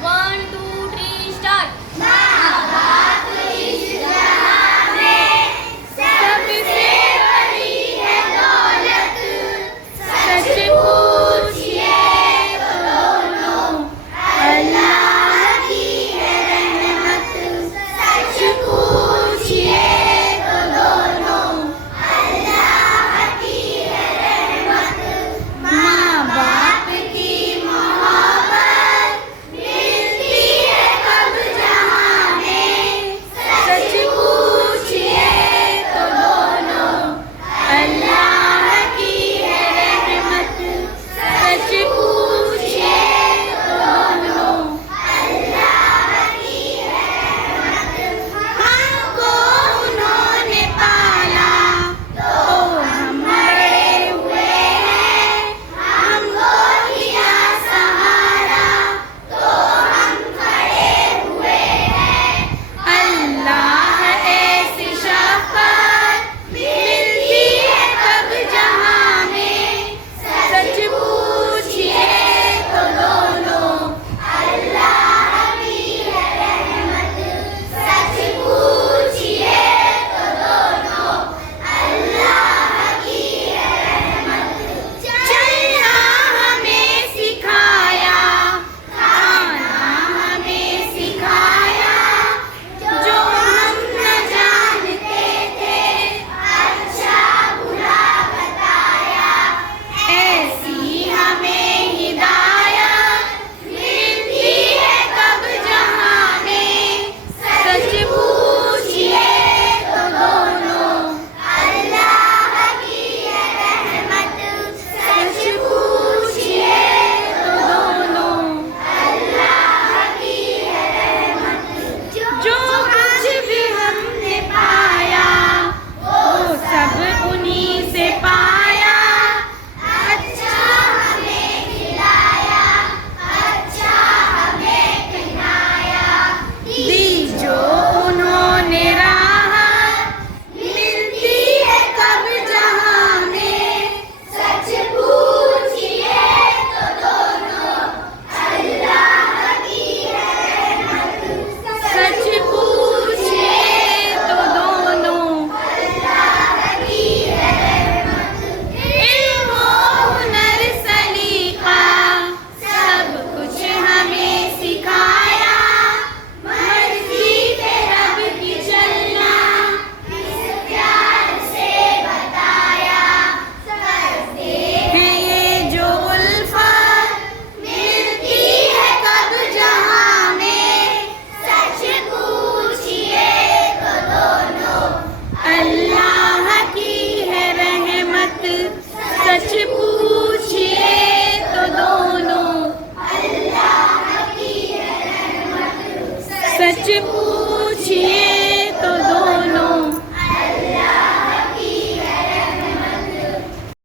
1 2 3 start. सबसे बड़ी है दौलत, सच पूछिए तो दोनों, अल्लाह की है रहमत, सच पूछिए तो दोनों, अल्लाह की है रहमत। माँ बाप की मोहब्बत मिलती है कब जहाँ में, सच पूछिए तो दोनों, अल्लाह की है रहमत, सच पूछिए तो दोनों, अल्लाह की है रहमत। हमको उन्होंने पाला तो हम बड़े हुए हैं, हमको दिया सहारा तो हम खड़े हुए हैं। अल्लाह ऐसी शफ़क़त मिलती है कब जहाँ में, सच पूछिए तो दोनों, अल्लाह की है रहमत, सच पूछिए तो दोनों, अल्लाह की है रहमत। चलना हमें सिखाया, खाना हमें सिखाया, जो हम न जानते थे अच्छा बुरा बताया। ऐसी हमें हिदायत मिलती है कब जहाँ में, सच पूछिए तो दोनों, अल्लाह की है रहमत, सच पूछिए तो दोनों, अल्लाह की है रहमत। जो कुछ भी हमने पाया वो सब उन्हीं से पाया, अच्छा हमें खिलाया, अच्छा हमें पहनाया। दी जो उन्होंने राहत मिलती है कब जहाँ में, सच पूछिए तो दोनों, अल्लाह की है रहमत, सच पूछिए तो दोनों, अल्लाह की है रहमत। इल्म व हुनर सलीका सब कुछ हमें सिखाया, मर्जी पे रब की चलना किस प्यार से बताया। करते हैं ये जो उल्फत मिलती है कब जहाँ में, सच पूछिए तो दोनों, अल्लाह की है रहमत, सच पूछिए तो दोनों, अल्लाह की है रहमत, सच